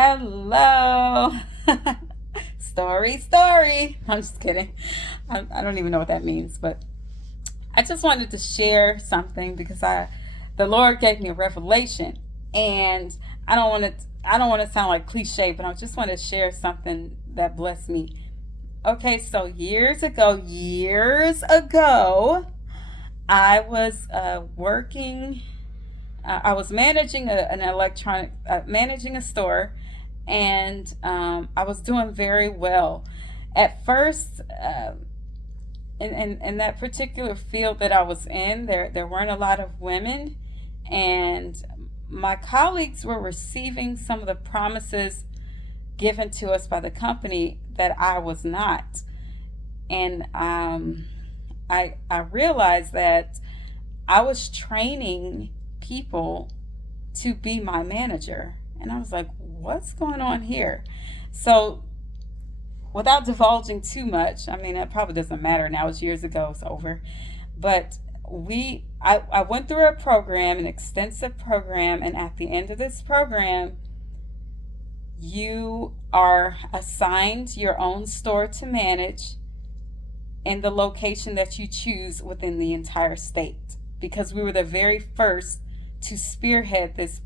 Hello. Story. I'm just kidding. I don't even know what that means, but I just wanted to share something because the Lord gave me a revelation, and I don't want to sound like cliche, but I just want to share something that blessed me. Okay, so years ago, I was working. I was managing managing a store, and I was doing very well. At first, in that particular field that I was in, there weren't a lot of women, and my colleagues were receiving some of the promises given to us by the company that I was not. And I realized that I was training people to be my manager. And I was like, what's going on here? So, without divulging too much, I mean, it probably doesn't matter now, it's years ago, it's over. But I went through a program, an extensive program, and at the end of this program, you are assigned your own store to manage in the location that you choose within the entire state, because we were the very first to spearhead this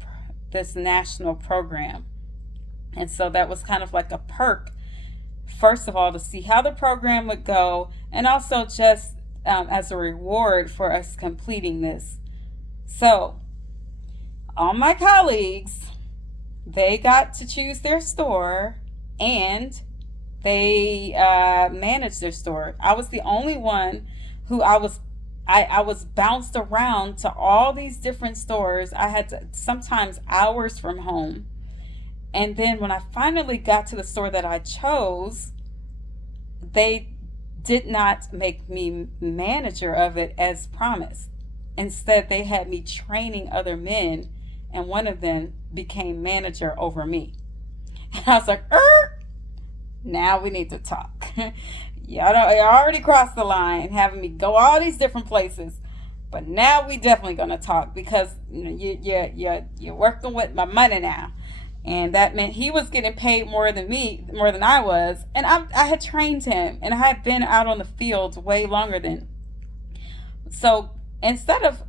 national program. And so that was kind of like a perk, first of all, to see how the program would go, and also just as a reward for us completing this. So all my colleagues, they got to choose their store, and they managed their store. I was the only one who I was bounced around to all these different stores. I had to, sometimes hours from home. And then when I finally got to the store that I chose, they did not make me manager of it as promised. Instead, they had me training other men, and one of them became manager over me. And I was like, now we need to talk. I already crossed the line, having me go all these different places. But now we definitely gonna talk, because you're working with my money now. And that meant he was getting paid more than I was. And I had trained him, and I had been out on the fields way longer than. So instead of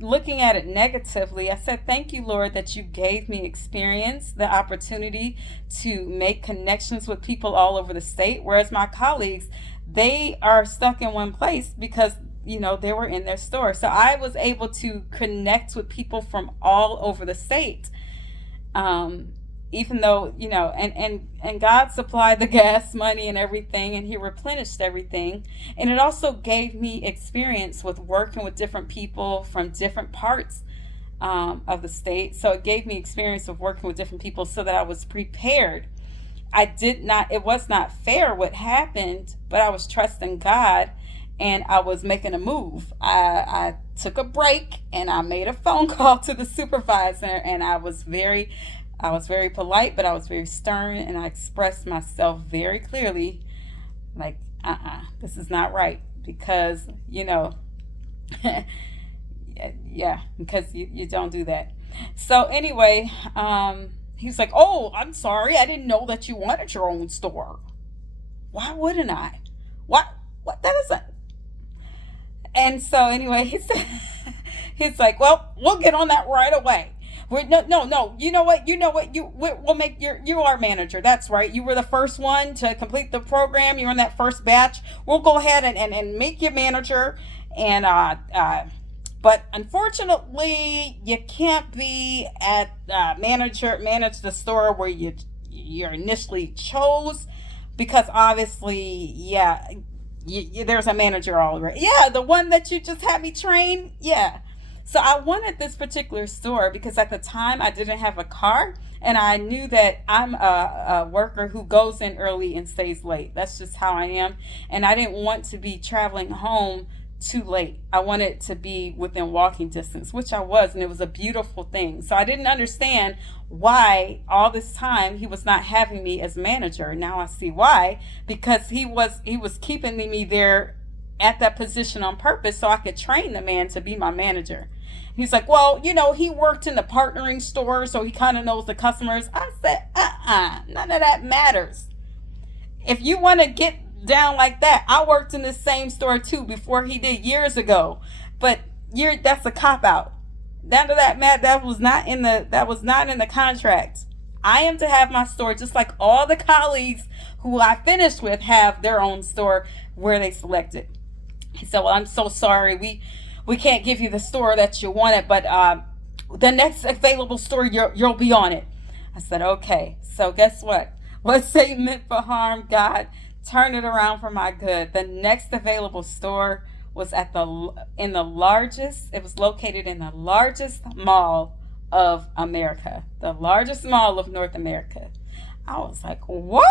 looking at it negatively, I said, thank you, Lord, that you gave me experience, the opportunity to make connections with people all over the state. Whereas my colleagues, they are stuck in one place because, they were in their store. So I was able to connect with people from all over the state. Even though, and God supplied the gas money and everything, and he replenished everything. And it also gave me experience with working with different people from different parts of the state. So it gave me experience of working with different people so that I was prepared. It was not fair what happened, but I was trusting God, and I was making a move. I took a break, and I made a phone call to the supervisor, and I was very polite, but I was very stern, and I expressed myself very clearly, like, this is not right, because, yeah, because you don't do that. So anyway, he's like, oh, I'm sorry, I didn't know that you wanted your own store. Why wouldn't I? What that isn't. And so anyway, he's like, well, we'll get on that right away. No. You know what? We'll make you our manager. That's right. You were the first one to complete the program. You're in that first batch. We'll go ahead and make you manager. And but unfortunately, you can't be at manage the store where you initially chose, because obviously, yeah, there's a manager already. Yeah, the one that you just had me train. Yeah. So I wanted this particular store because at the time I didn't have a car, and I knew that I'm a worker who goes in early and stays late. That's just how I am. And I didn't want to be traveling home too late. I wanted to be within walking distance, which I was, and it was a beautiful thing. So I didn't understand why all this time he was not having me as manager. Now I see why, because he was keeping me there at that position on purpose so I could train the man to be my manager. He's like, well, he worked in the partnering store, so he kind of knows the customers. I said, none of that matters. If you want to get down like that, I worked in the same store too before he did years ago. But that's a cop out. None of that matter. That was not in the contract. I am to have my store just like all the colleagues who I finished with have their own store where they selected. He said, well, I'm so sorry. We can't give you the store that you wanted, but the next available store, you'll be on it. I said, okay. So guess what? What Satan meant for harm, God turned it around for my good. The next available store was it was located in the largest mall of America, the largest mall of North America. I was like, what?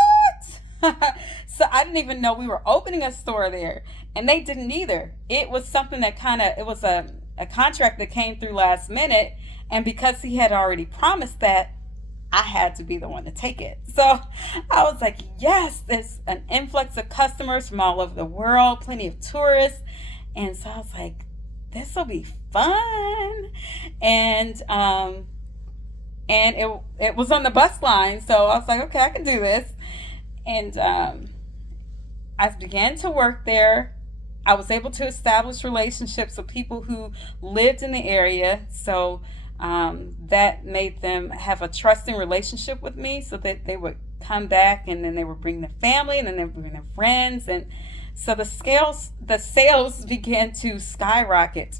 So I didn't even know we were opening a store there, and they didn't either. It was something that it was a contract that came through last minute, and because he had already promised that, I had to be the one to take it. So I was like, yes, there's an influx of customers from all over the world, plenty of tourists. And so I was like, this will be fun. And it was on the bus line. So I was like, okay, I can do this. And I began to work there. I was able to establish relationships with people who lived in the area. So that made them have a trusting relationship with me, so that they would come back, and then they would bring their family, and then they would bring their friends. And so the sales began to skyrocket.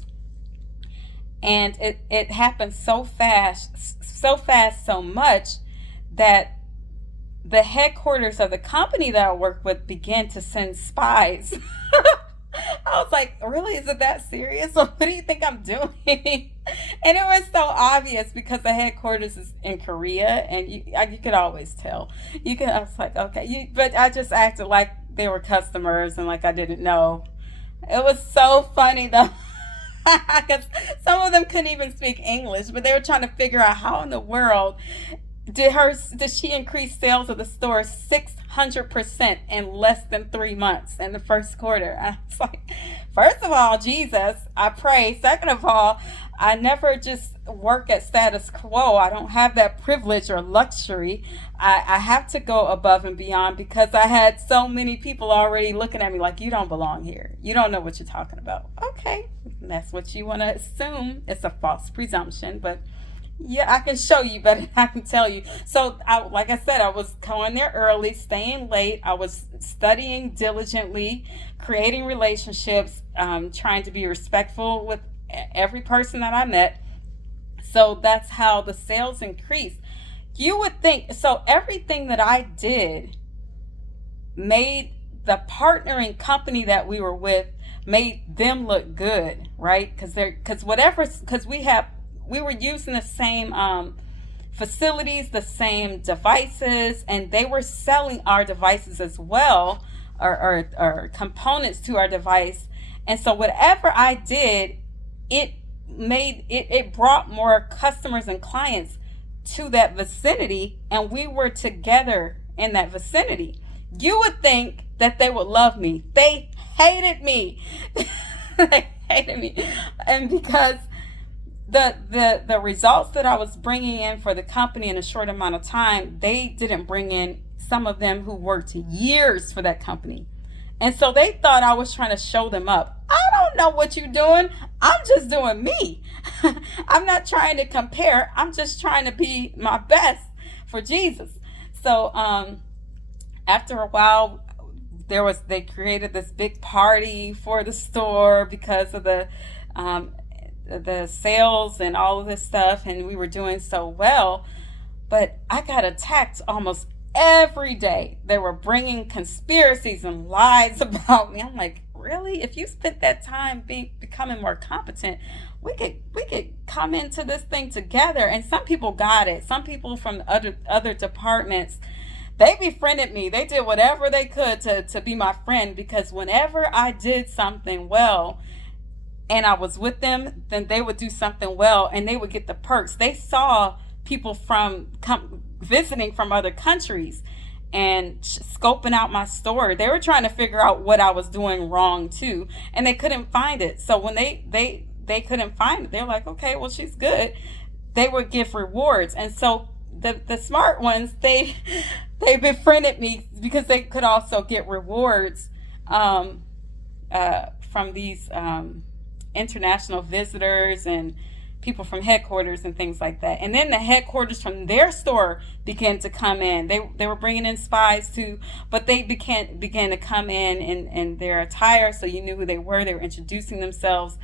And it happened so fast, so much that the headquarters of the company that I worked with began to send spies. I was like, really? Is it that serious? What do you think I'm doing? And it was so obvious because the headquarters is in Korea, and you could always tell. I was like, okay. But I just acted like they were customers and like I didn't know. It was so funny though. Because some of them couldn't even speak English, but they were trying to figure out how in the world did she increase sales of the store 600% in less than 3 months in the first quarter. I was like, first of all, Jesus, I pray. Second of all, I never just work at status quo. I don't have that privilege or luxury. I have to go above and beyond because I had so many people already looking at me like, you don't belong here. You don't know what you're talking about. Okay, that's what you want to assume. It's a false presumption, but yeah, I can show you better than I can tell you. So, like I said, I was going there early, staying late. I was studying diligently, creating relationships, trying to be respectful with every person that I met. So that's how the sales increased. You would think, so everything that I did made the partnering company that we were with, made them look good, right? Because we were using the same facilities, the same devices, and they were selling our devices as well, or components to our device. And so whatever I did, it brought more customers and clients to that vicinity, and we were together in that vicinity. You would think that they would love me. They hated me. They hated me. And because the results that I was bringing in for the company in a short amount of time, they didn't bring in some of them who worked years for that company. And so they thought I was trying to show them up. I don't know what you're doing. I'm just doing me. I'm not trying to compare. I'm just trying to be my best for Jesus. So after a while, they created this big party for the store because of the sales and all of this stuff, and we were doing so well. But I got attacked almost every day. They were bringing conspiracies and lies about me. I'm like, really? If you spent that time becoming more competent, we could come into this thing together. And some people got it. Some people from other departments, they befriended me. They did whatever they could to be my friend, because whenever I did something well and I was with them, then they would do something well and they would get the perks. They saw people visiting from other countries and scoping out my store. They were trying to figure out what I was doing wrong too, and they couldn't find it. So when they they couldn't find it, they're like, okay, well, she's good. They would give rewards. And so the smart ones, they befriended me because they could also get rewards from these international visitors and people from headquarters and things like that. And then the headquarters from their store began to come in. They were bringing in spies too, but they began to come in their attire, so you knew who they were. They were introducing themselves,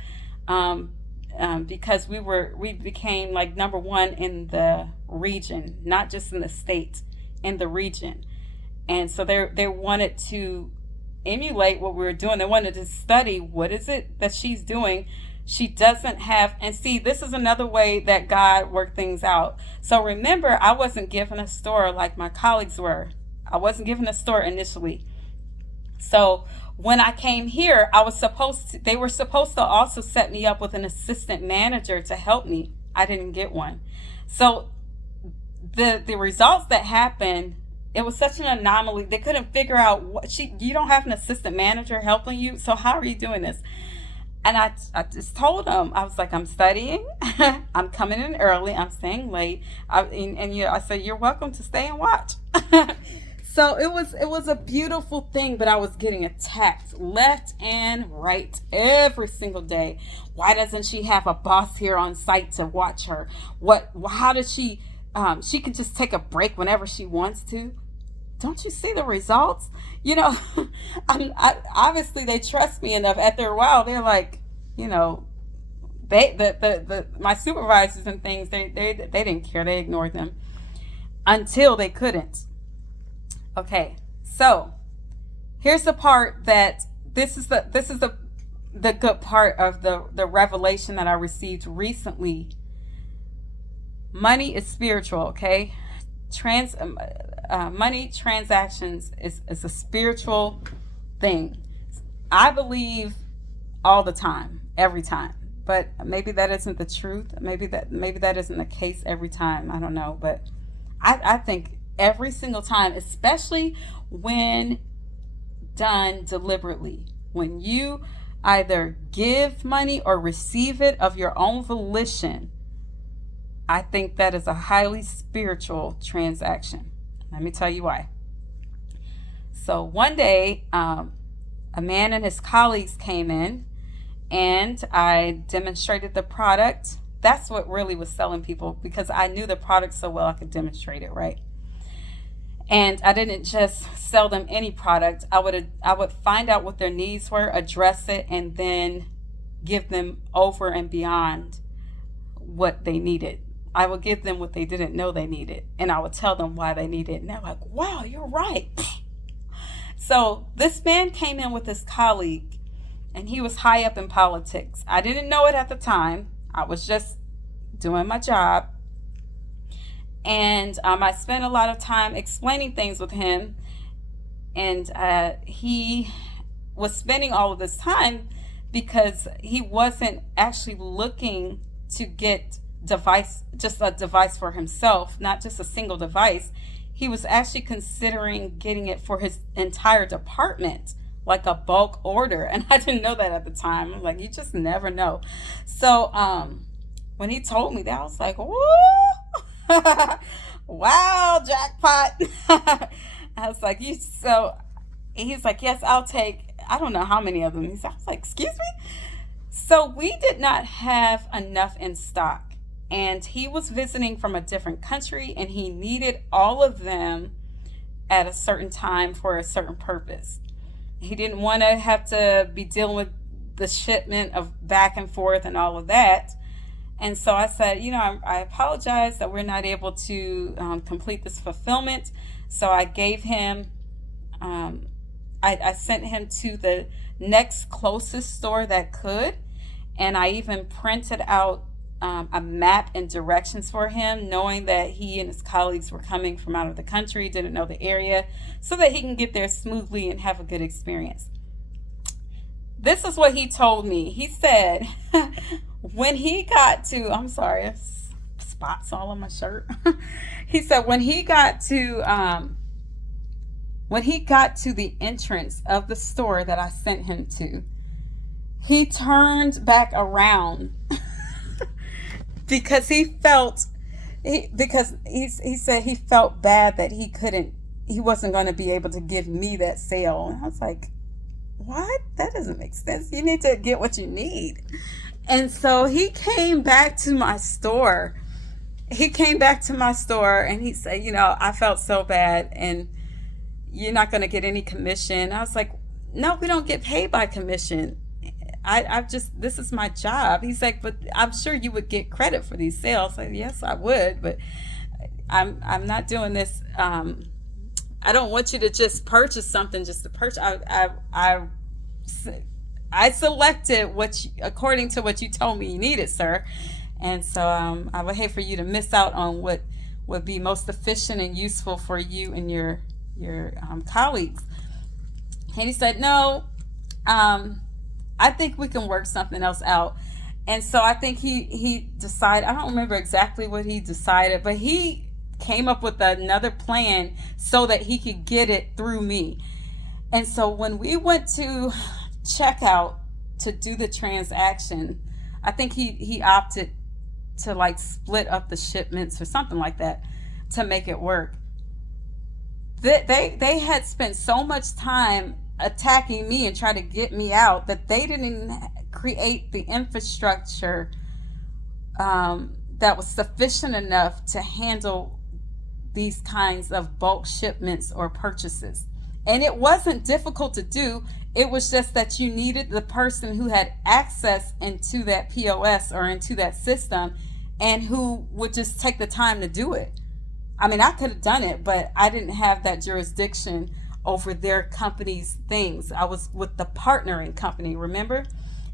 because we became like number one in the region, not just in the state, in the region. And so they wanted to emulate what we were doing. They wanted to study, what is it that she's doing. She doesn't have, and see, this is another way that God worked things out. So remember, I wasn't given a store like my colleagues were. I wasn't given a store initially. So when I came here, they were supposed to also set me up with an assistant manager to help me. I didn't get one. So the results that happened, it was such an anomaly. They couldn't figure out you don't have an assistant manager helping you. So how are you doing this? And I just told them, I was like, I'm studying, I'm coming in early, I'm staying late. I said, you're welcome to stay and watch. So it was a beautiful thing, but I was getting attacked left and right every single day. Why doesn't she have a boss here on site to watch her? How does she can just take a break whenever she wants to? Don't you see the results? Obviously they trust me enough. After a while, they're like, my supervisors and things, they didn't care. They ignored them until they couldn't. Okay, so here's the part that this is the good part of the revelation that I received recently. Money is spiritual, okay? Money transactions is a spiritual thing. I believe all the time, every time, but maybe that isn't the truth. Maybe that isn't the case every time. I don't know, but I think every single time, especially when done deliberately, when you either give money or receive it of your own volition, I think that is a highly spiritual transaction. Let me tell you why. So one day, a man and his colleagues came in, and I demonstrated the product. That's what really was selling people, because I knew the product so well I could demonstrate it, right? And I didn't just sell them any product. I would find out what their needs were, address it, and then give them over and beyond what they needed. I would give them what they didn't know they needed, and I would tell them why they needed it. And they're like, wow, you're right. So this man came in with his colleague, and he was high up in politics. I didn't know it at the time. I was just doing my job. And I spent a lot of time explaining things with him. And he was spending all of this time because he wasn't actually looking to get just a device for himself, not just a single device. He was actually considering getting it for his entire department, like a bulk order. And I didn't know that at the time. I'm like, you just never know. So when he told me that, I was like, whoa. Wow, jackpot. I was like, so he's like, yes, I'll take, I don't know how many of them. I was like, excuse me? So we did not have enough in stock. And he was visiting from a different country, and he needed all of them at a certain time for a certain purpose. He didn't want to have to be dealing with the shipment of back and forth and all of that. And so I said, I apologize that we're not able to complete this fulfillment. So I gave him, I sent him to the next closest store that could. And I even printed out a map and directions for him, knowing that he and his colleagues were coming from out of the country, didn't know the area, so that he can get there smoothly and have a good experience. This is what he told me. He said, when he got to, I'm sorry, spots all on my shirt. He said when he got to the entrance of the store that I sent him to, he turned back around because he said he felt bad that he wasn't going to be able to give me that sale. And I was like, what? That doesn't make sense. You need to get what you need. And so he came back to my store. And he said, I felt so bad and you're not going to get any commission. I was like, no, we don't get paid by commission. This is my job. He's like, but I'm sure you would get credit for these sales. Like, yes, I would, but I'm not doing this. I don't want you to just purchase something just to purchase. I selected according to what you told me you needed, sir. And so I would hate for you to miss out on what would be most efficient and useful for you and your colleagues. And he said, no, I think we can work something else out. And so I think he decided, I don't remember exactly what he decided, but he came up with another plan so that he could get it through me. And so when we went to checkout to do the transaction, I think he opted to like split up the shipments or something like that to make it work. They had spent so much time attacking me and trying to get me out that they didn't even create the infrastructure that was sufficient enough to handle these kinds of bulk shipments or purchases. And it wasn't difficult to do. It was just that you needed the person who had access into that POS or into that system and who would just take the time to do it. I mean, I could have done it, but I didn't have that jurisdiction over their company's things. I was with the partnering company, remember?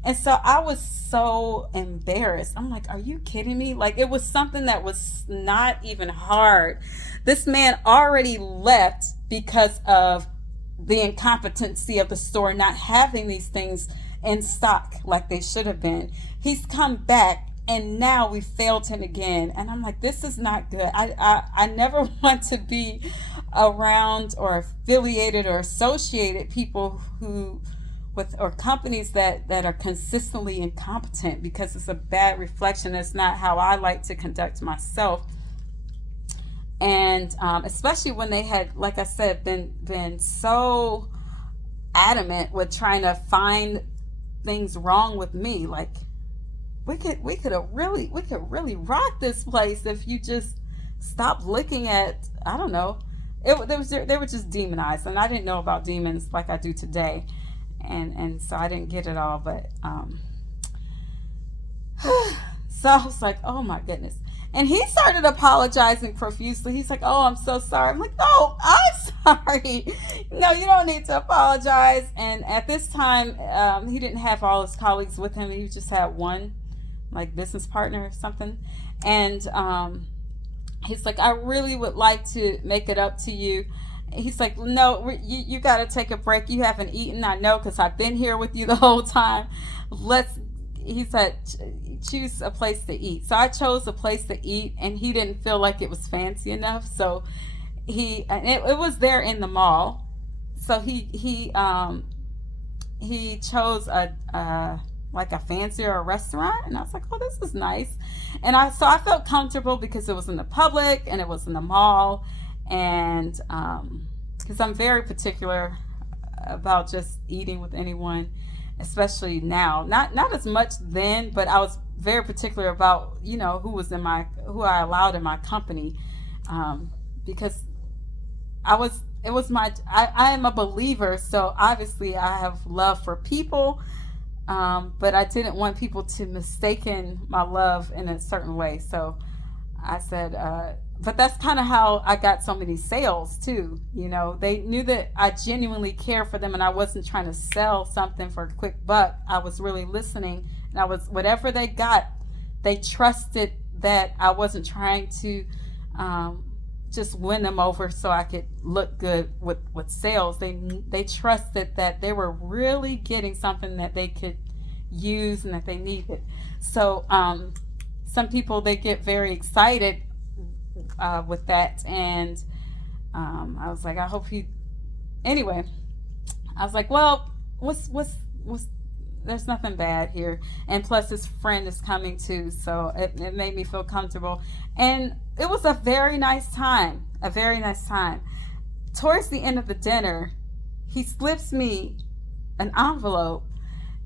And so I was so embarrassed. I'm like, are you kidding me? Like, it was something that was not even hard. This man already left because of the incompetency of the store not having these things in stock like they should have been. He's come back and now we failed him again. And I'm like, this is not good. I never want to be around or affiliated or associated people or companies that are consistently incompetent, because it's a bad reflection. It's not how I like to conduct myself. And especially when they had, like I said, been so adamant with trying to find things wrong with me. Like, we could really rock this place if you just stop looking at, I don't know. They were just demonized, and I didn't know about demons like I do today, and so I didn't get it all. But so I was like, oh my goodness. And he started apologizing profusely. He's like, oh, I'm so sorry. I'm like, no, I'm sorry. No, you don't need to apologize. And at this time, he didn't have all his colleagues with him. He just had one, like, business partner or something. And he's like, I really would like to make it up to you. He's like, no, you got to take a break. You haven't eaten. I know, because I've been here with you the whole time. He said, choose a place to eat. So I chose a place to eat, and he didn't feel like it was fancy enough. So it was there in the mall. So he chose like a fancier restaurant, and I was like, oh, this is nice. And I felt comfortable because it was in the public and it was in the mall, and because I'm very particular about just eating with anyone, especially now. Not as much then, but I was very particular about who I allowed in my company, because I am a believer, so obviously I have love for people, but I didn't want people to mistaken my love in a certain way. So I said, but that's kind of how I got so many sales too. They knew that I genuinely care for them, and I wasn't trying to sell something for a quick buck. I was really listening, and whatever they got, they trusted that I wasn't trying to just win them over so I could look good with sales. They trusted that they were really getting something that they could use and that they needed. So some people, they get very excited with that, and I was like, anyway, I was like, well, what's there's nothing bad here. And plus his friend is coming too, so it made me feel comfortable. And it was a very nice time. A very nice time. Towards the end of the dinner, he slips me an envelope,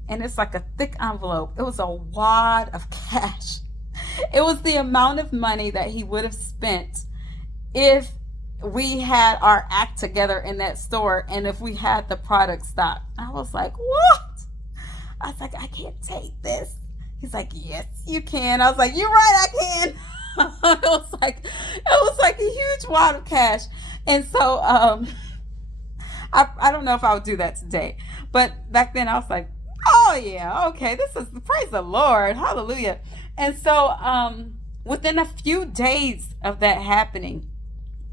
and it's like a thick envelope. It was a wad of cash. It was the amount of money that he would have spent if we had our act together in that store and if we had the product stock. I was like, what? I was like, I can't take this. He's like, yes, you can. I was like, you're right, I can. it was like a huge wad of cash. And so I don't know if I would do that today. But back then I was like, oh yeah, okay, this is, praise the Lord, hallelujah. And so within a few days of that happening,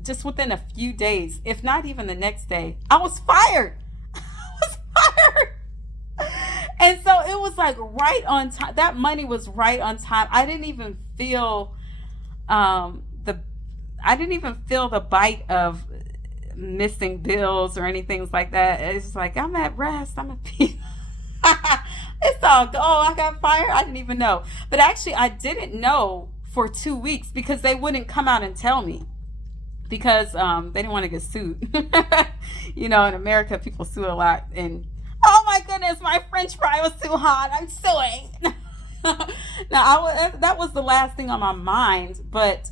just within a few days, if not even the next day, I was fired. I was fired. And so it was like right on time. That money was right on time. I didn't even feel the bite of missing bills or anything like that. It's like, I'm at rest. I'm at peace. It's all, oh, I got fired. I didn't even know. But actually, I didn't know for 2 weeks because they wouldn't come out and tell me, because they didn't want to get sued. In America, people sue a lot. And oh my goodness, my French fry was too hot, I'm suing. Now, that was the last thing on my mind, but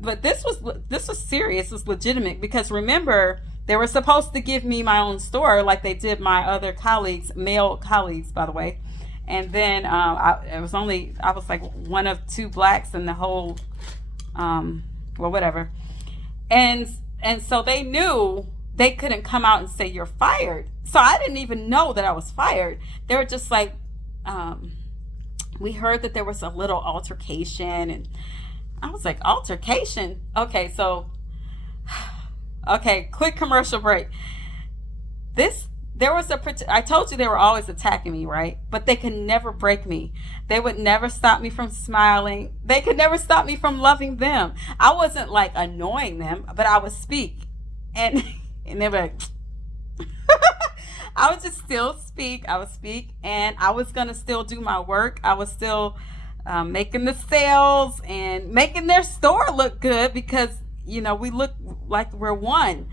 this was serious. It was legitimate, because remember, they were supposed to give me my own store like they did my other colleagues, male colleagues, by the way. And then I was like one of two blacks in the whole, whatever. And so they knew they couldn't come out and say you're fired. So I didn't even know that I was fired. They were just like, we heard that there was a little altercation. And I was like, altercation? Okay, quick commercial break. I told you they were always attacking me, right? But they could never break me. They would never stop me from smiling. They could never stop me from loving them. I wasn't like annoying them, but I would speak. And they were like, I would just still speak. I would speak, and I was going to still do my work. I was still making the sales and making their store look good, because we look like we're one.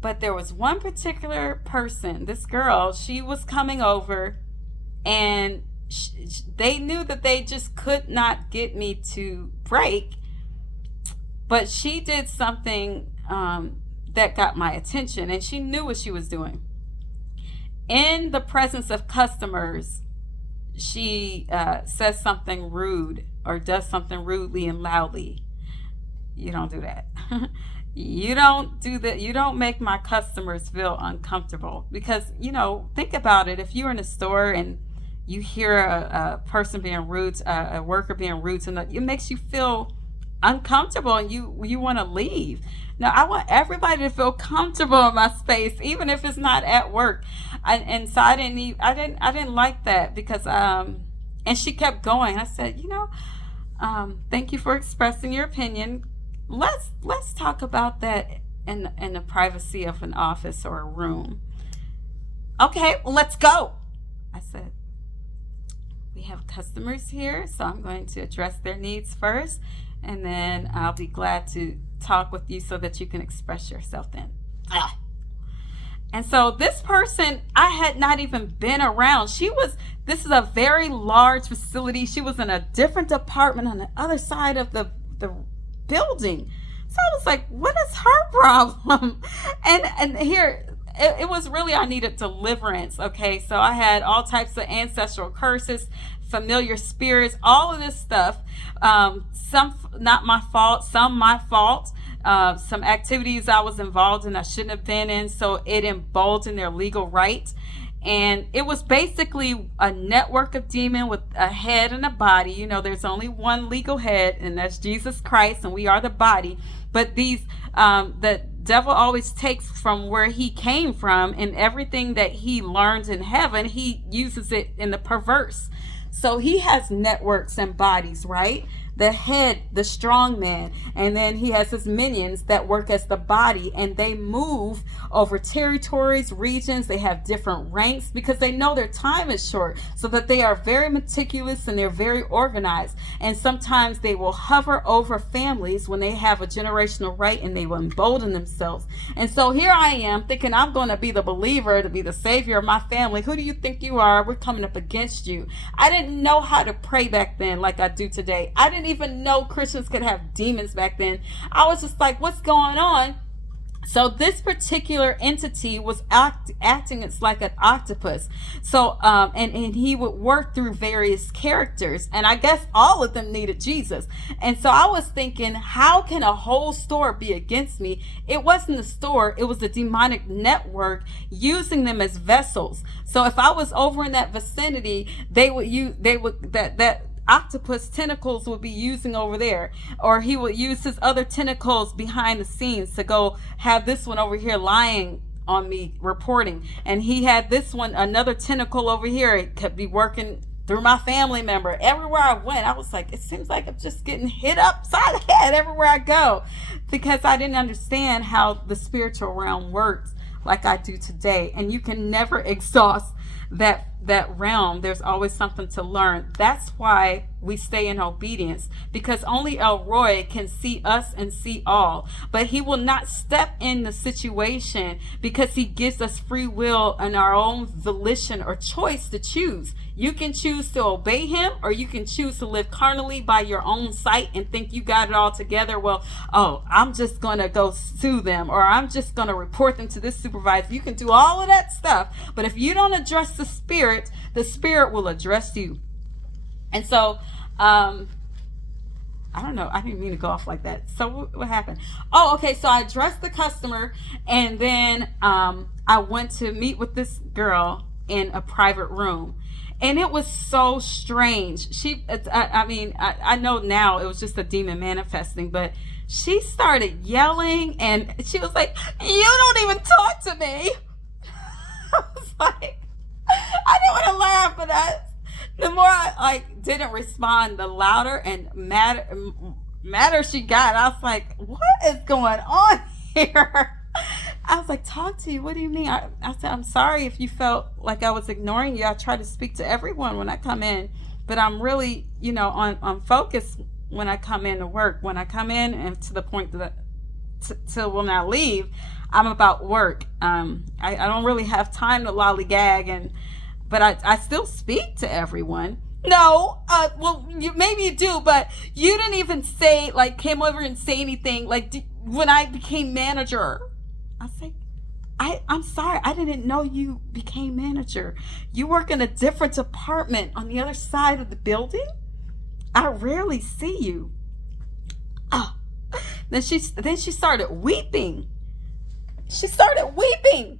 But there was one particular person, this girl, she was coming over, and they knew that they just could not get me to break. But she did something that got my attention, and she knew what she was doing. In the presence of customers, she says something rude or does something rudely and loudly. You don't do that. You don't do that. You don't make my customers feel uncomfortable, because, think about it. If you're in a store and you hear a person being rude, a worker being rude, and it makes you feel uncomfortable, and you want to leave. Now, I want everybody to feel comfortable in my space, even if it's not at work. And so I didn't like that, because and she kept going. I said, thank you for expressing your opinion. Let's talk about that in the privacy of an office or a room. Okay, well, let's go. I said, we have customers here, so I'm going to address their needs first, and then I'll be glad to talk with you so that you can express yourself then. And so this person, I had not even been around. This is a very large facility. She was in a different department on the other side of the building. So I was like, what is her problem? And here, it was really, I needed deliverance. Okay, so I had all types of ancestral curses, familiar spirits, all of this stuff. Some not my fault, some my fault. Some activities I was involved in I shouldn't have been in, so it emboldened their legal right. And it was basically a network of demons with a head and a body. There's only one legal head, and that's Jesus Christ, and we are the body. But the devil always takes from where he came from, and everything that he learns in heaven, he uses it in the perverse. So he has networks and bodies, right? the head, the strong man, and then he has his minions that work as the body, and they move over territories, regions. They have different ranks because they know their time is short, so that they are very meticulous and they're very organized. And sometimes they will hover over families when they have a generational right, and they will embolden themselves. And so here I am thinking I'm going to be the believer, to be the savior of my family. Who do you think you are? We're coming up against you. I didn't know how to pray back then like I do today. I didn't even know Christians could have demons back then. I was just like, what's going on? So this particular entity was acting it's like an octopus. So and he would work through various characters, and I guess all of them needed Jesus. And so I was thinking, how can a whole store be against me? It wasn't the store, it was the demonic network using them as vessels. So if I was over in that vicinity, that octopus tentacles would be using over there, or he would use his other tentacles behind the scenes to go have this one over here lying on me reporting, and he had this one, another tentacle over here. It could be working through my family member. Everywhere I went, I was like, it seems like I'm just getting hit upside the head everywhere I go, because I didn't understand how the spiritual realm works like I do today. And you can never exhaust that realm. There's always something to learn. That's why we stay in obedience, because only El Roy can see us and see all, but he will not step in the situation, because he gives us free will and our own volition or choice to choose. You can choose to obey him, or you can choose to live carnally by your own sight and think you got it all together. Well, I'm just going to go sue them, or I'm just going to report them to this supervisor. You can do all of that stuff, but if you don't address the spirit will address you. And so I don't know, I didn't mean to go off like that. So what happened? Oh, okay, so I addressed the customer, and then I went to meet with this girl in a private room. And it was so strange. I know now it was just a demon manifesting, but she started yelling, and she was like, "You don't even talk to me." I was like, I didn't want to laugh, but the more I didn't respond, the louder and madder she got. I was like, what is going on here? I was like, talk to you? What do you mean? I said, I'm sorry if you felt like I was ignoring you. I try to speak to everyone when I come in, but I'm really, on focus when I come in to work. When I come in, and to the point that till when I leave, I'm about work. I don't really have time to lollygag, but I still speak to everyone. No, maybe you do, but you didn't even say, came over and say anything, when I became manager. I was like, I'm sorry, I didn't know you became manager. You work in a different department on the other side of the building? I rarely see you. Then she started weeping. She started weeping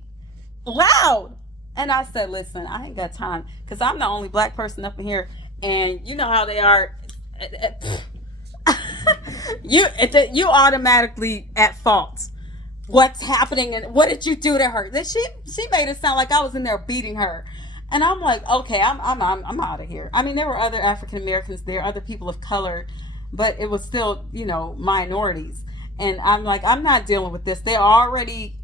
loud. And I said, listen, I ain't got time, because I'm the only black person up in here, and you know how they are. You automatically at fault. What's happening, and what did you do to her? Then she made it sound like I was in there beating her. And I'm like, okay, I'm out of here. I mean, there were other African Americans there, other people of color, but it was still, minorities. And I'm like, I'm not dealing with this. They're already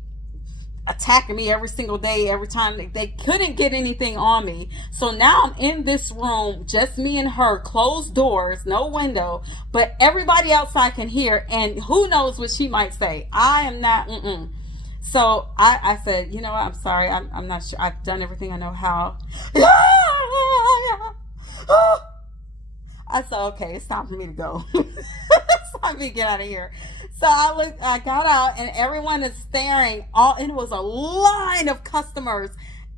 attacking me every single day, every time. They couldn't get anything on me. So now I'm in this room, just me and her, closed doors, no window, but everybody outside can hear, and who knows what she might say. I am not, So I said, you know what, I'm sorry, I'm not sure. I've done everything I know how. I said, okay, it's time for me to go. It's time for me to get out of here. So I got out, and everyone is staring. And it was a line of customers,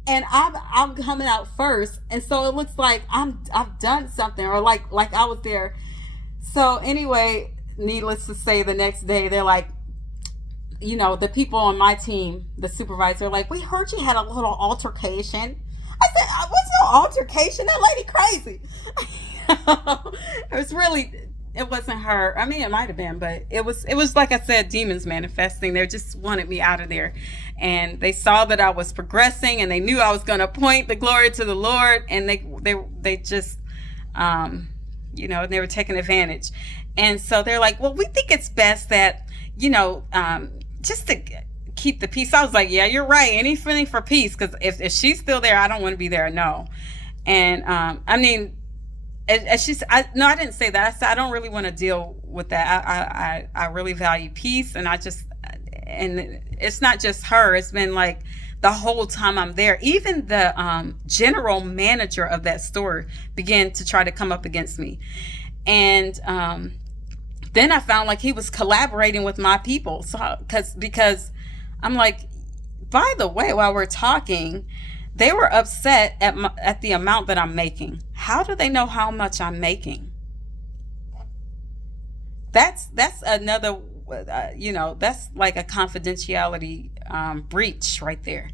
and I'm coming out first, and so it looks like I've done something, or like I was there. So anyway, needless to say, the next day they're like, the people on my team, the supervisor, like, we heard you had a little altercation. I said, what's no altercation? That lady crazy. It wasn't her. I mean, it might have been, but it was like I said, demons manifesting. They just wanted me out of there. And they saw that I was progressing, and they knew I was going to point the glory to the Lord. And they just, and they were taking advantage. And so they're like, well, we think it's best that, just to keep the peace. I was like, yeah, you're right. Anything for peace. Because if she's still there, I don't want to be there. No. And I mean, I didn't say that. I said, I don't really want to deal with that. I really value peace. And and it's not just her. It's been like the whole time I'm there. Even the general manager of that store began to try to come up against me. And then I found like he was collaborating with my people. So because I'm like, by the way, while we're talking, they were upset at the amount that I'm making. How do they know how much I'm making? That's another, that's like a confidentiality breach right there.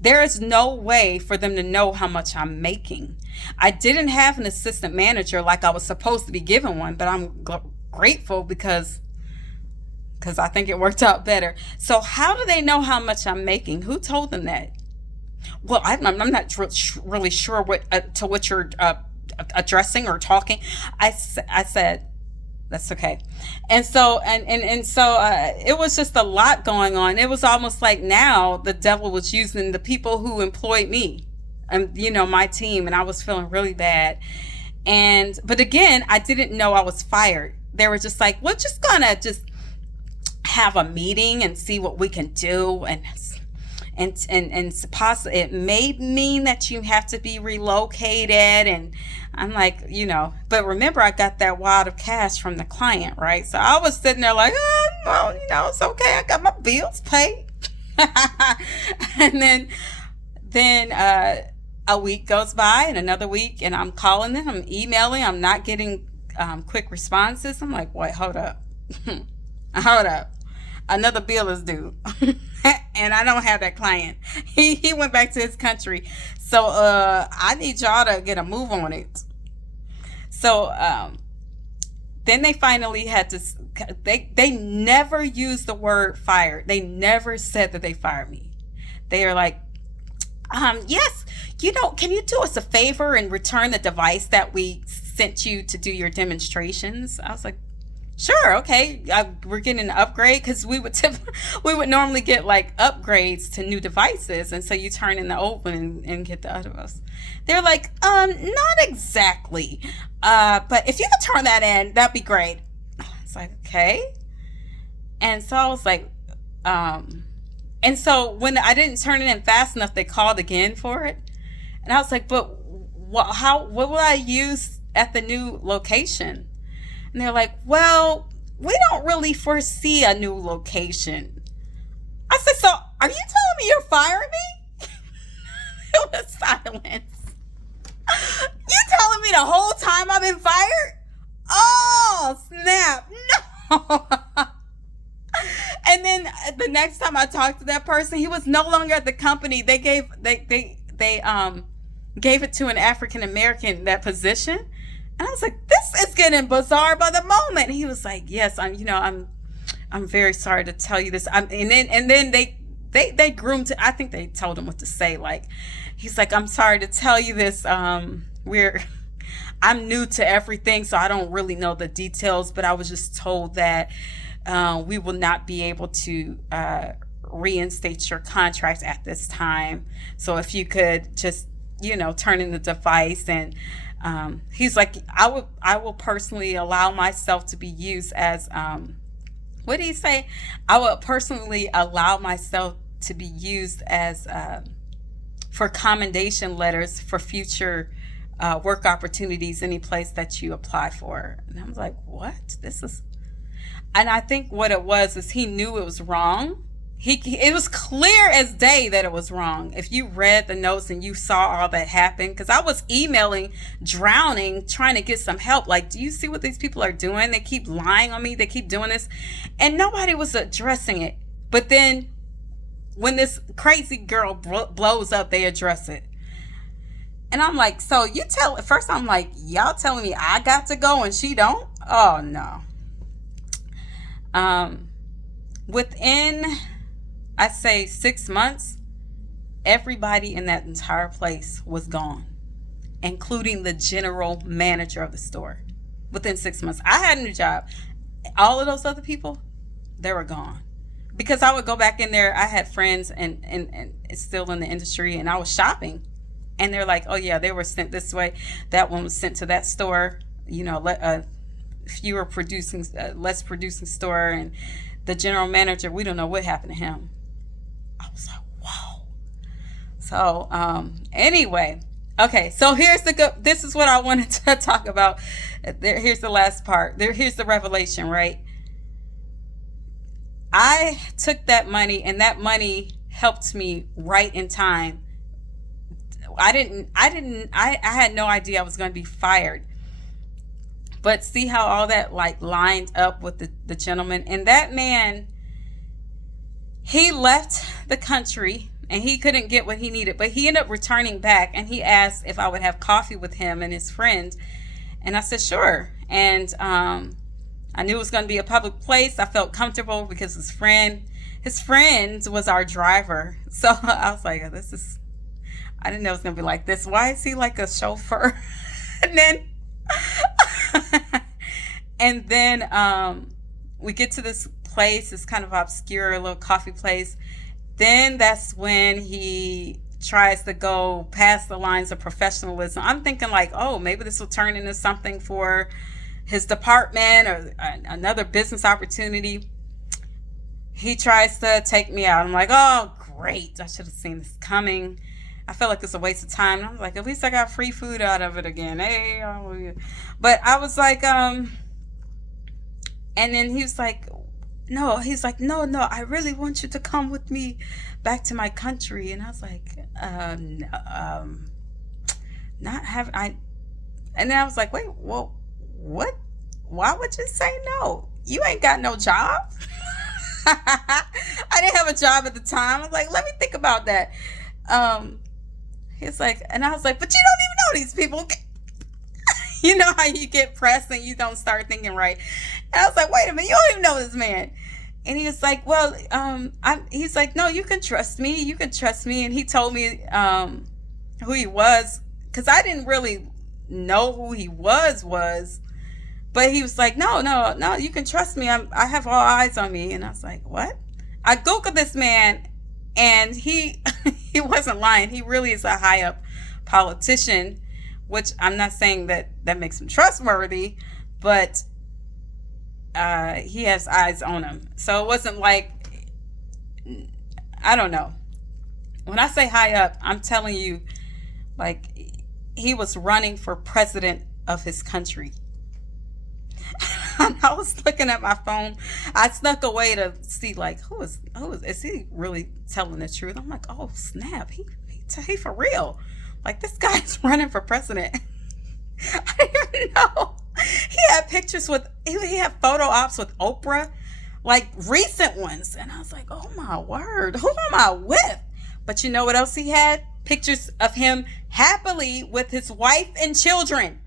There is no way for them to know how much I'm making. I didn't have an assistant manager like I was supposed to be given one, but I'm grateful because I think it worked out better. So how do they know how much I'm making? Who told them that? Well, I'm not really sure what you're addressing or talking. I said, that's okay. And so it was just a lot going on. It was almost like now the devil was using the people who employed me and, my team, and I was feeling really bad. But again, I didn't know I was fired. They were just like, we're just gonna just have a meeting and see what we can do. And it may mean that you have to be relocated. And I'm like, but remember, I got that wad of cash from the client, right? So I was sitting there like, oh, well, it's okay. I got my bills paid. And then a week goes by and another week, and I'm calling them, I'm emailing, I'm not getting quick responses. I'm like, wait, hold up. Hold up. Another bill is due. And I don't have that client. He went back to his country. So I need y'all to get a move on it. So then they finally had to, they never used the word fired. They never said that they fired me. They are like, yes, can you do us a favor and return the device that we sent you to do your demonstrations? I was like, sure, okay. We're getting an upgrade because we would normally get like upgrades to new devices, and so you turn in the old one and get the other ones. They're like, not exactly, but if you could turn that in, that'd be great. It's like, okay. And so I was like, and so when I didn't turn it in fast enough, they called again for it, and I was like, but what will I use at the new location? And they're like, well, we don't really foresee a new location. I said, so are you telling me you're firing me? It was silence. You telling me the whole time I've been fired? Oh, snap. No. And then the next time I talked to that person, he was no longer at the company. They gave it to an African American, that position. And I was like, this is getting bizarre by the moment. And he was like, yes, I'm very sorry to tell you this. And then they groomed to, I think they told him what to say. Like, he's like, I'm sorry to tell you this. I'm new to everything, so I don't really know the details, but I was just told that we will not be able to reinstate your contract at this time. So if you could just, turn in the device. And he's like, I will personally allow myself to be used as, what did he say? I will personally allow myself to be used as, for commendation letters for future work opportunities, any place that you apply for. And I was like, what? And I think what it was is he knew it was wrong. It was clear as day that it was wrong. If you read the notes and you saw all that happen, because I was emailing, drowning, trying to get some help. Like, do you see what these people are doing? They keep lying on me. They keep doing this. And nobody was addressing it. But then when this crazy girl blows up, they address it. And I'm like, so first I'm like, y'all telling me I got to go and she don't? Oh, no. Within, I'd say 6 months, everybody in that entire place was gone. including the general manager of the store. Within 6 months, I had a new job. All of those other people, they were gone. Because I would go back in there. I had friends and it's still in the industry, and I was shopping. And they're like, oh, yeah, they were sent this way. That one was sent to that store, less producing store. And the general manager, we don't know what happened to him. I was like, whoa. So anyway, okay, so this is what I wanted to talk about. Here's the last part. Here's the revelation, right? I took that money, and that money helped me right in time. I had no idea I was going to be fired. But see how all that like lined up with the gentleman. And that man, he left the country and he couldn't get what he needed. But he ended up returning back, and he asked if I would have coffee with him and his friend. And I said, sure. And I knew it was going to be a public place. I felt comfortable because his friend was our driver. So I was like, I didn't know it was going to be like this. Why is he like a chauffeur? And then we get to this place. It's kind of obscure, a little coffee place. Then that's when he tries to go past the lines of professionalism. I'm thinking like, oh, maybe this will turn into something for his department or another business opportunity. He tries to take me out. I'm like, oh, great. I should have seen this coming. I felt like it's a waste of time. I was like, at least I got free food out of it again. Hey, but I was like, and then he was like, no, I really want you to come with me back to my country. And I was like, and then I was like, wait, well, what? Why would you say no? You ain't got no job. I didn't have a job at the time. I was like, let me think about that. He's like, and I was like, but you don't even know these people. You know how you get pressed and you don't start thinking right. And I was like, wait a minute, you don't even know this man. And he was like, well, he's like, no, you can trust me. You can trust me. And he told me who he was, because I didn't really know who he was. But he was like, no, you can trust me. I have all eyes on me. And I was like, what? I Googled this man, and he wasn't lying. He really is a high up politician, which I'm not saying that makes him trustworthy, but he has eyes on him. So it wasn't like, I don't know. When I say high up, I'm telling you, like, he was running for president of his country. And I was looking at my phone. I snuck away to see, like, who is he really telling the truth? I'm like, oh snap, he for real. Like, this guy's running for president. I didn't even know. He had pictures he had photo ops with Oprah, like recent ones. And I was like, oh my word, who am I with? But you know what else he had? Pictures of him happily with his wife and children.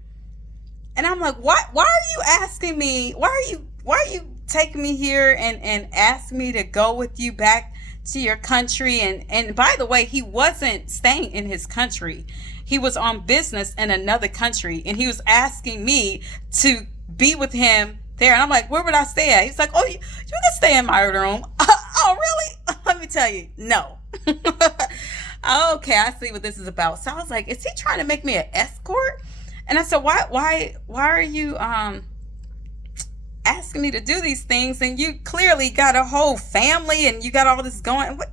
And I'm like, why are you asking me? Why are you taking me here and asking me to go with you back to your country? And by the way, he wasn't staying in his country. He was on business in another country, and he was asking me to be with him there. And I'm like, where would I stay at? He's like, oh, you can stay in my room. Oh, really? Let me tell you, no. Okay, I see what this is about. So I was like, is he trying to make me an escort? And I said, why are you asking me to do these things? And you clearly got a whole family and you got all this going. What?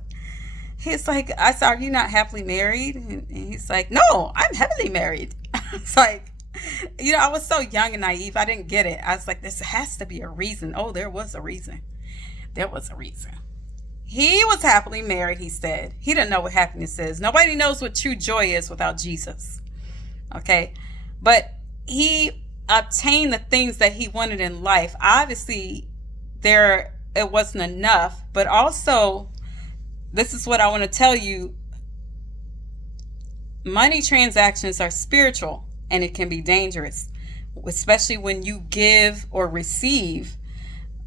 He's like, I said, are you not happily married? And he's like, no, I'm happily married. It's like, I was so young and naive. I didn't get it. I was like, this has to be a reason. Oh, there was a reason. There was a reason. He was happily married, he said. He didn't know what happiness is. Nobody knows what true joy is without Jesus. Okay? But he obtained the things that he wanted in life. Obviously, it wasn't enough. But also, this is what I want to tell you. Money transactions are spiritual, and it can be dangerous, especially when you give or receive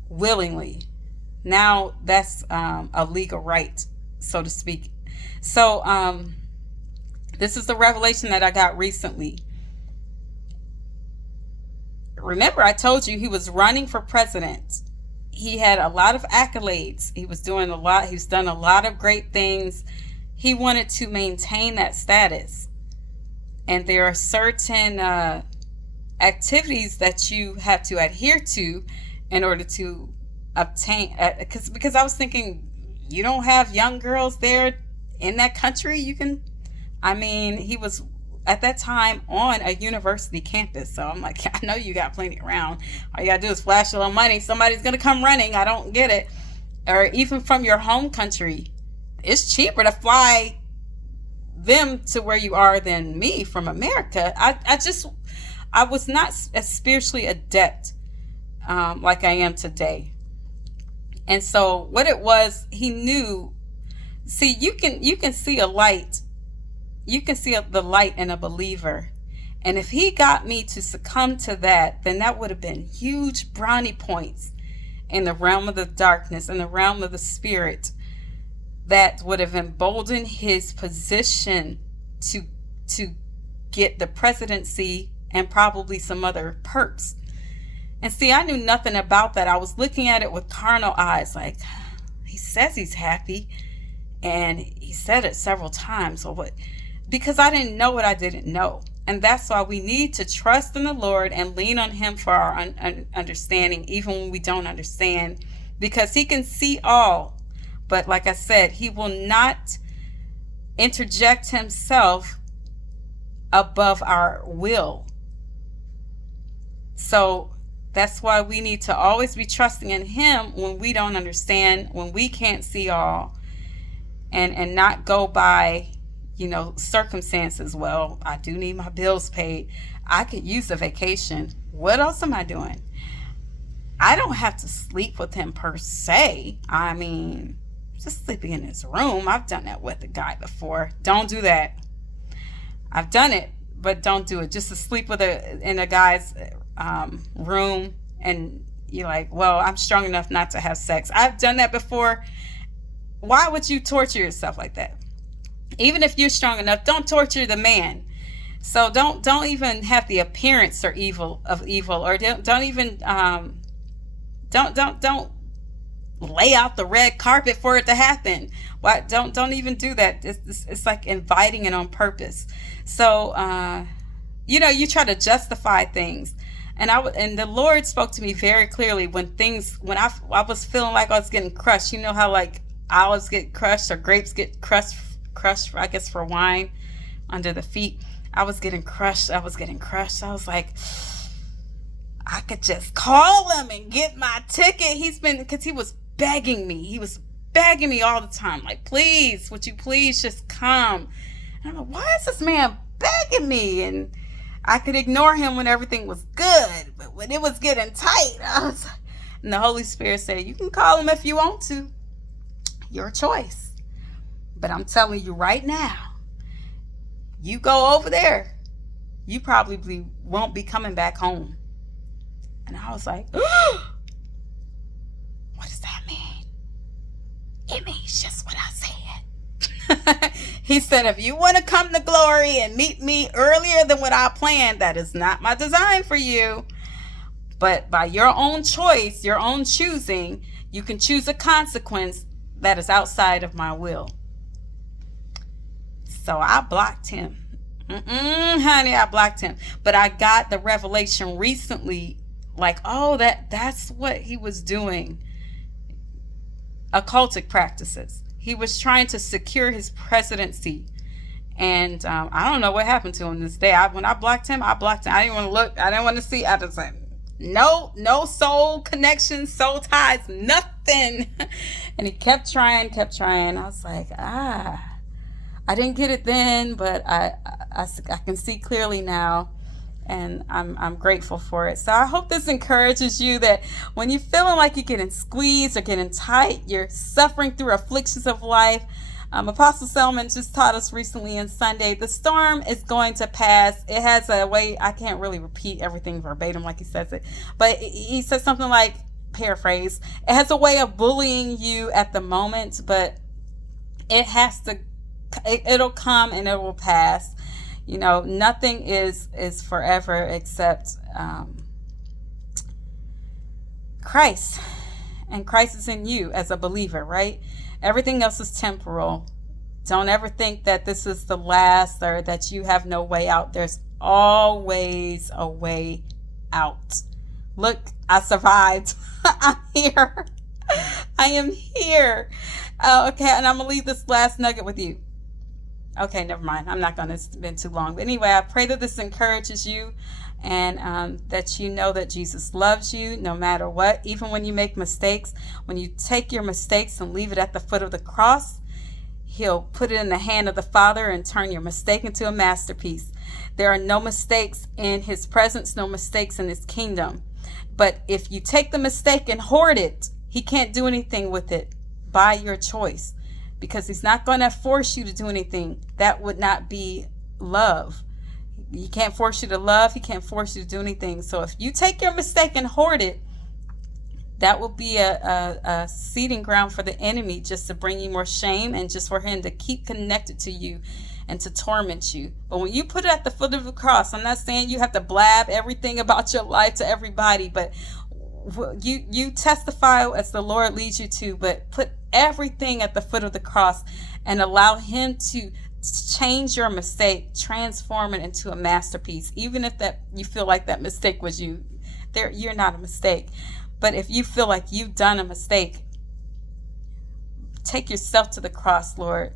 willingly. Now, that's a legal right, so to speak. So, this is the revelation that I got recently. remember, I told you he was running for president. He had a lot of accolades. He was doing a lot. He's done a lot of great things. He wanted to maintain that status. And there are certain activities that you have to adhere to in order to obtain. Because I was thinking, you don't have young girls there in that country. You can. I mean, he was at that time on a university campus. So I'm like, I know you got plenty around. All you gotta do is flash a little money. Somebody's gonna come running. I don't get it. Or even from your home country, it's cheaper to fly them to where you are than me from America. I was not as spiritually adept like I am today. And so what it was, he knew. See, you can see a light. You can see the light in a believer. And if he got me to succumb to that, then that would have been huge brownie points in the realm of the darkness, in the realm of the spirit, that would have emboldened his position to get the presidency and probably some other perks. And see, I knew nothing about that. I was looking at it with carnal eyes, like, he says he's happy, and he said it several times. So what? Because I didn't know what I didn't know. And that's why we need to trust in the Lord and lean on him for our understanding, even when we don't understand, because he can see all. But like I said, he will not interject himself above our will. So that's why we need to always be trusting in him when we don't understand, when we can't see all, and not go by, circumstances. Well, I do need my bills paid. I could use a vacation. What else am I doing? I don't have to sleep with him per se. I mean, just sleeping in his room. I've done that with a guy before. Don't do that. I've done it, but don't do it. Just to sleep in a guy's room, and you're like, well, I'm strong enough not to have sex. I've done that before. Why would you torture yourself like that? Even if you're strong enough, don't torture the man. So don't even have the appearance of evil, or don't even don't lay out the red carpet for it to happen. Why don't even do that? It's like inviting it on purpose. So you try to justify things, and the Lord spoke to me very clearly when I was feeling like I was getting crushed. You know how like olives get crushed or grapes get crushed, I guess, for wine under the feet. I was getting crushed. I was like, I could just call him and get my ticket. Because he was begging me. He was begging me all the time. Like, please, would you please just come? And I'm like, why is this man begging me? And I could ignore him when everything was good. But when it was getting tight, and the Holy Spirit said, you can call him if you want to. Your choice. But I'm telling you right now, you go over there, you probably won't be coming back home. And I was like, what does that mean? It means just what I said. He said, if you want to come to glory and meet me earlier than what I planned, that is not my design for you. But by your own choice, your own choosing, you can choose a consequence that is outside of my will. So I blocked him. Honey, I blocked him. But I got the revelation recently, like, oh, that's what he was doing. Occultic practices. He was trying to secure his presidency. And I don't know what happened to him this day. When I blocked him. I didn't want to look. I didn't want to see. I just like, no soul connections, soul ties, nothing. And he kept trying. I was like, I didn't get it then, but I can see clearly now, and I'm grateful for it. So I hope this encourages you that when you're feeling like you're getting squeezed or getting tight, you're suffering through afflictions of life. Apostle Selman just taught us recently on Sunday, the storm is going to pass. It has a way, I can't really repeat everything verbatim like he says it, but he says something like, paraphrase, it has a way of bullying you at the moment, but it'll come and it will pass. Nothing is forever except Christ, and Christ is in you as a believer, right? Everything else is temporal. Don't ever think that this is the last or that you have no way out. There's always a way out. Look, I survived. I'm here. I am here. Okay, and I'm going to leave this last nugget with you. Okay, never mind. I'm not going to spend too long. But anyway, I pray that this encourages you, and that you know that Jesus loves you no matter what. Even when you make mistakes, when you take your mistakes and leave it at the foot of the cross, He'll put it in the hand of the Father and turn your mistake into a masterpiece. There are no mistakes in His presence, no mistakes in His kingdom. But if you take the mistake and hoard it, He can't do anything with it by your choice, because He's not going to force you to do anything. That would not be love. He can't force you to love. He can't force you to do anything. So if you take your mistake and hoard it, that will be a seeding ground for the enemy, just to bring you more shame and just for him to keep connected to you and to torment you. But when you put it at the foot of the cross, I'm not saying you have to blab everything about your life to everybody, but you testify as the Lord leads you to, but put everything at the foot of the cross and allow Him to change your mistake, transform it into a masterpiece. Even if that you feel like that mistake was you, you're not a mistake. But if you feel like you've done a mistake, take yourself to the cross, Lord.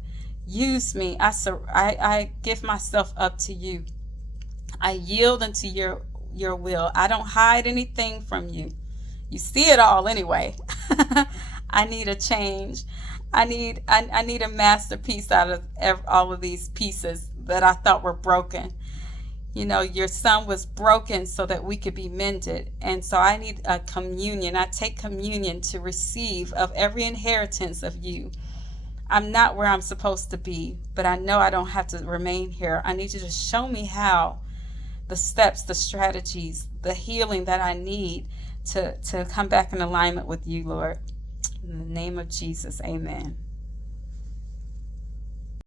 Use me. I give myself up to you. I yield unto your will. I don't hide anything from you. You see it all anyway. I need a change. I need a masterpiece out of all of these pieces that I thought were broken. You know, your son was broken so that we could be mended. And so I need a communion. I take communion to receive of every inheritance of you. I'm not where I'm supposed to be, but I know I don't have to remain here. I need you to show me how, the steps, the strategies, the healing that I need to come back in alignment with you, Lord. In the name of Jesus, amen.